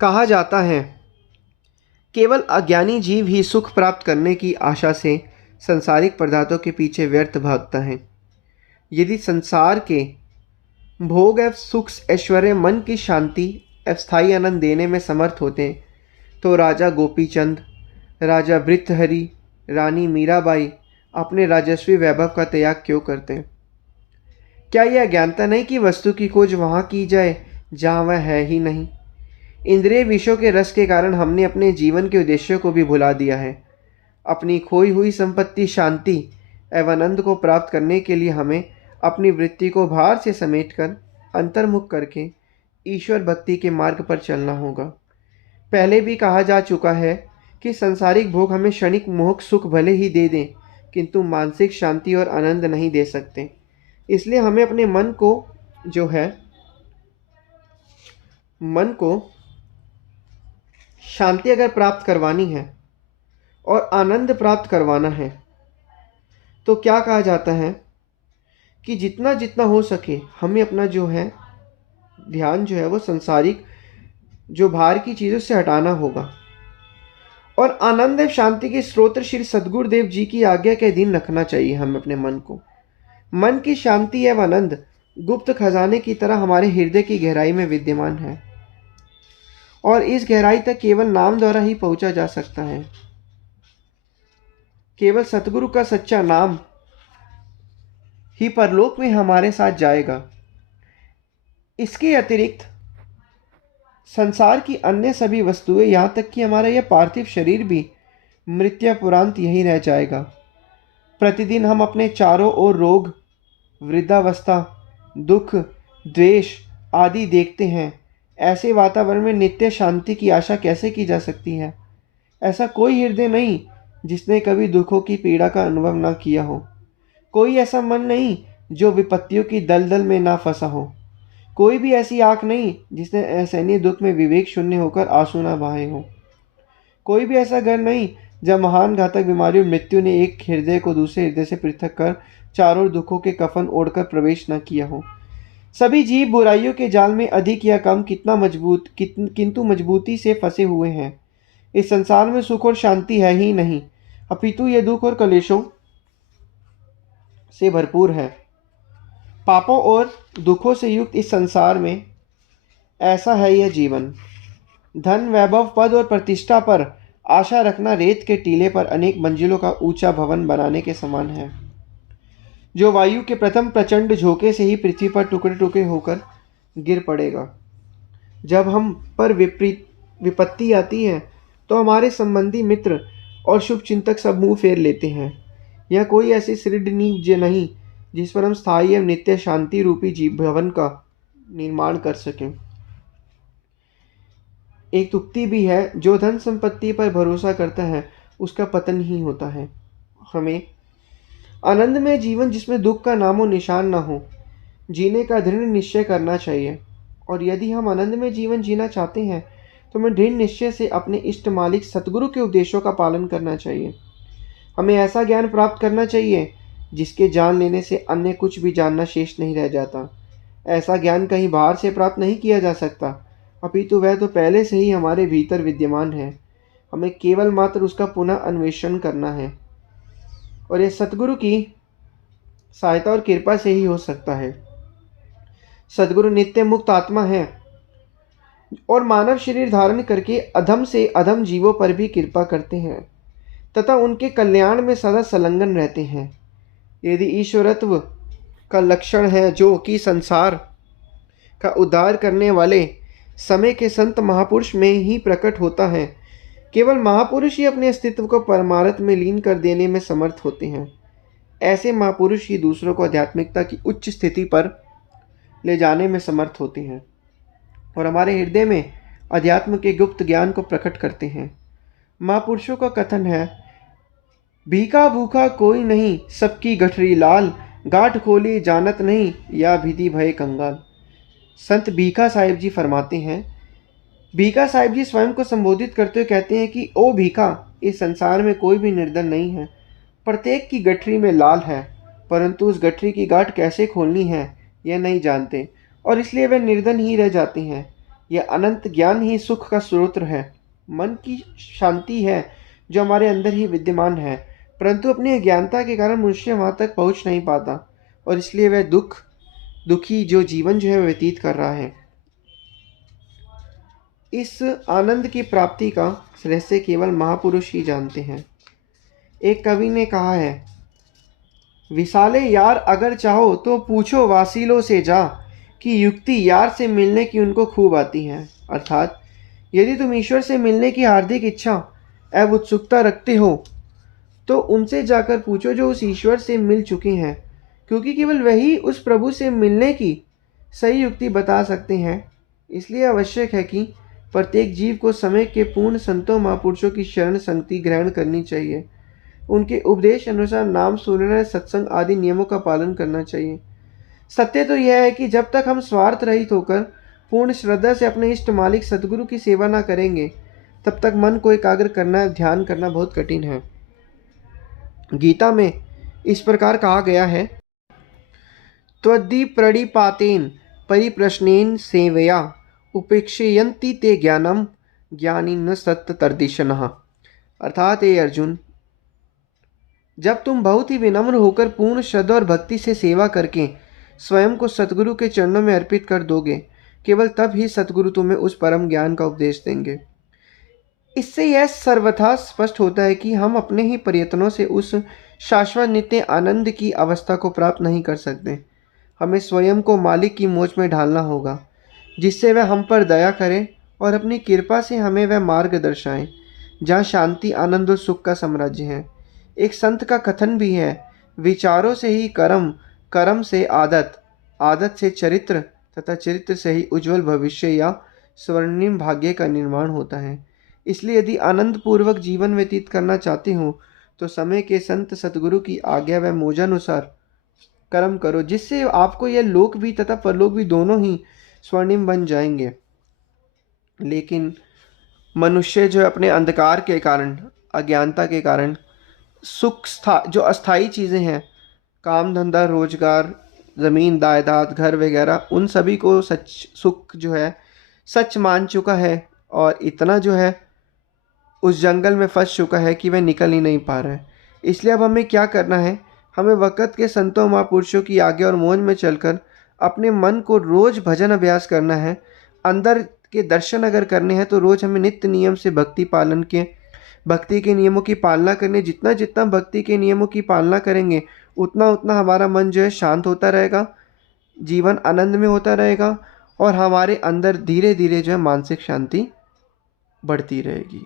कहा जाता है केवल अज्ञानी जीव ही सुख प्राप्त करने की आशा से संसारिक पदार्थों के पीछे व्यर्थ भागता है। यदि संसार के भोग एवं सुख ऐश्वर्य मन की शांति एवं स्थायी आनंद देने में समर्थ होते तो राजा गोपीचंद, राजा भृतहरि, रानी मीराबाई अपने राजस्वी वैभव का त्याग क्यों करते? क्या यह अज्ञानता नहीं कि वस्तु की खोज वहाँ की जाए जहाँ वह है ही नहीं? इंद्रिय विषयों के रस के कारण हमने अपने जीवन के उद्देश्यों को भी भुला दिया है। अपनी खोई हुई संपत्ति शांति एवं आनंद को प्राप्त करने के लिए हमें अपनी वृत्ति को बाहर से समेटकर अंतर्मुख करके ईश्वर भक्ति के मार्ग पर चलना होगा। पहले भी कहा जा चुका है कि संसारिक भोग हमें क्षणिक मोहक सुख भले ही दे दें, किंतु मानसिक शांति और आनंद नहीं दे सकते। इसलिए हमें अपने मन को शांति अगर प्राप्त करवानी है और आनंद प्राप्त करवाना है तो क्या कहा जाता है कि जितना जितना हो सके हमें अपना ध्यान वो संसारिक बाहर की चीज़ों से हटाना होगा और आनंद एवं शांति के स्रोत श्री सद्गुरुदेव जी की आज्ञा के अधीन रखना चाहिए। हमें अपने मन को, मन की शांति एवं आनंद गुप्त खजाने की तरह हमारे हृदय की गहराई में विद्यमान है और इस गहराई तक केवल नाम द्वारा ही पहुंचा जा सकता है। केवल सतगुरु का सच्चा नाम ही परलोक में हमारे साथ जाएगा। इसके अतिरिक्त संसार की अन्य सभी वस्तुएं, यहाँ तक कि हमारा यह पार्थिव शरीर भी मृत्युपुरांत यहीं रह जाएगा। प्रतिदिन हम अपने चारों ओर रोग, वृद्धावस्था, दुख, द्वेष आदि देखते हैं। ऐसे वातावरण में नित्य शांति की आशा कैसे की जा सकती है? ऐसा कोई हृदय नहीं जिसने कभी दुखों की पीड़ा का अनुभव ना किया हो। कोई ऐसा मन नहीं जो विपत्तियों की दलदल में ना फंसा हो। कोई भी ऐसी आंख नहीं जिसने असहनीय दुख में विवेक शून्य होकर आंसू ना बहाए हो। कोई भी ऐसा घर नहीं जब महान घातक बीमारी और मृत्यु ने एक हृदय को दूसरे हृदय से पृथक कर चारों दुखों के कफन ओढ़कर प्रवेश न किया हो। सभी जीव बुराइयों के जाल में अधिक या कम किंतु मजबूती से फंसे हुए हैं। इस संसार में सुख और शांति है ही नहीं, अपितु यह दुख और कलेशों से भरपूर है। पापों और दुखों से युक्त इस संसार में ऐसा है यह जीवन। धन, वैभव, पद और प्रतिष्ठा पर आशा रखना रेत के टीले पर अनेक मंजिलों का ऊंचा भवन बनाने के समान है, जो वायु के प्रथम प्रचंड झोंके से ही पृथ्वी पर टुकड़े टुकड़े होकर गिर पड़ेगा। जब हम पर विपत्ति आती है तो हमारे संबंधी, मित्र और शुभ चिंतक सब मुंह फेर लेते हैं। यह कोई ऐसी दृढ़ नींव नहीं जिस पर हम स्थायी एवं नित्य शांति रूपी जीव भवन का निर्माण कर सकें। एक उक्ति भी है, जो धन संपत्ति पर भरोसा करता है उसका पतन ही होता है। हमें आनंदमय जीवन जिसमें दुख का नामो निशान न हो जीने का दृढ़ निश्चय करना चाहिए। और यदि हम आनंदमय जीवन जीना चाहते हैं तो हमें दृढ़ निश्चय से अपने इष्ट मालिक सतगुरु के उपदेशों का पालन करना चाहिए। हमें ऐसा ज्ञान प्राप्त करना चाहिए जिसके जान लेने से अन्य कुछ भी जानना शेष नहीं रह जाता। ऐसा ज्ञान कहीं बाहर से प्राप्त नहीं किया जा सकता, अपितु वह तो पहले से ही हमारे भीतर विद्यमान है। हमें केवल मात्र उसका पुनः अन्वेषण करना है और यह सतगुरु की सहायता और कृपा से ही हो सकता है। सतगुरु नित्य मुक्त आत्मा है और मानव शरीर धारण करके अधम से अधम जीवों पर भी कृपा करते हैं तथा उनके कल्याण में सदा संलग्न रहते हैं। यदि ईश्वरत्व का लक्षण है जो कि संसार का उद्धार करने वाले समय के संत महापुरुष में ही प्रकट होता है, केवल महापुरुष ही अपने अस्तित्व को परमार्थ में लीन कर देने में समर्थ होते हैं। ऐसे महापुरुष ही दूसरों को आध्यात्मिकता की उच्च स्थिति पर ले जाने में समर्थ होते हैं और हमारे हृदय में अध्यात्म के गुप्त ज्ञान को प्रकट करते हैं। महापुरुषों का कथन है, भीखा भूखा कोई नहीं, सबकी गठरी लाल, गांठ खोली जानत नहीं, या विधि भय कंगाल। संत भीखा साहिब जी फरमाते हैं, भीखा साहिब जी स्वयं को संबोधित करते हुए कहते हैं कि ओ भीखा, इस संसार में कोई भी निर्धन नहीं है, प्रत्येक की गठरी में लाल है, परंतु उस गठरी की गांठ कैसे खोलनी है यह नहीं जानते और इसलिए वे निर्धन ही रह जाते हैं। यह अनंत ज्ञान ही सुख का स्रोत है। मन की शांति है जो हमारे अंदर ही विद्यमान है, परंतु अपनी अज्ञानता के कारण मनुष्य वहां तक पहुंच नहीं पाता और इसलिए वह दुखी जो जीवन जो है वह व्यतीत कर रहा है। इस आनंद की प्राप्ति का रहस्य केवल महापुरुष ही जानते हैं। एक कवि ने कहा है, विसाले यार अगर चाहो तो पूछो वासीलों से जा, कि युक्ति यार से मिलने की उनको खूब आती है। अर्थात यदि तुम ईश्वर से मिलने की हार्दिक इच्छा एवं उत्सुकता रखते हो तो उनसे जाकर पूछो जो उस ईश्वर से मिल चुके हैं, क्योंकि केवल वही उस प्रभु से मिलने की सही युक्ति बता सकते हैं। इसलिए आवश्यक है कि प्रत्येक जीव को समय के पूर्ण संतों महापुरुषों की शरण संगति ग्रहण करनी चाहिए। उनके उपदेश अनुसार नाम सुनने, सत्संग आदि नियमों का पालन करना चाहिए। सत्य तो यह है कि जब तक हम स्वार्थ रहित होकर पूर्ण श्रद्धा से अपने इष्ट मालिक सदगुरु की सेवा न करेंगे, तब तक मन को एकाग्र करना, ध्यान करना बहुत कठिन है। गीता में इस प्रकार कहा गया है, त्वद्दि प्रणिपातेन परिप्रश्नेन सेवया उपेक्षयन्ति ते ज्ञानम ज्ञानिन सत्तर्दिशनः। अर्थात हे अर्जुन, जब तुम बहुत ही विनम्र होकर पूर्ण श्रद्धा और भक्ति से सेवा करके स्वयं को सतगुरु के चरणों में अर्पित कर दोगे, केवल तब ही सतगुरु तुम्हें उस परम ज्ञान का उपदेश देंगे। इससे यह सर्वथा स्पष्ट होता है कि हम अपने ही प्रयत्नों से उस शाश्वत नित्य आनंद की अवस्था को प्राप्त नहीं कर सकते। हमें स्वयं को मालिक की मोच में ढालना होगा, जिससे वह हम पर दया करे और अपनी कृपा से हमें वह मार्ग दर्शाए जहाँ शांति, आनंद और सुख का साम्राज्य है। एक संत का कथन भी है, विचारों से ही कर्म, कर्म से आदत, आदत से चरित्र तथा चरित्र से ही उज्जवल भविष्य या स्वर्णिम भाग्य का निर्माण होता है। इसलिए यदि आनंद पूर्वक जीवन व्यतीत करना चाहते हो तो समय के संत सतगुरु की आज्ञा व मोजानुसार कर्म करो, जिससे आपको यह लोक भी तथा परलोक भी दोनों ही स्वर्णिम बन जाएंगे। लेकिन मनुष्य जो अपने अंधकार के कारण, अज्ञानता के कारण सुख जो अस्थाई चीज़ें हैं, काम धंधा, रोजगार, ज़मीन जायदाद, घर वगैरह, उन सभी को सच सुख जो है सच मान चुका है और इतना जो है उस जंगल में फंस चुका है कि वह निकल ही नहीं पा रहा है। इसलिए अब हमें क्या करना है, हमें वक़्त के संतों महापुरुषों की आज्ञा और मौज में चलकर अपने मन को रोज भजन अभ्यास करना है। अंदर के दर्शन अगर करने हैं तो रोज हमें नित्य नियम से भक्ति के नियमों की पालना करनी। जितना जितना भक्ति के नियमों की पालना करेंगे उतना उतना हमारा मन जो है शांत होता रहेगा, जीवन आनंद में होता रहेगा और हमारे अंदर धीरे धीरे जो है मानसिक शांति बढ़ती रहेगी।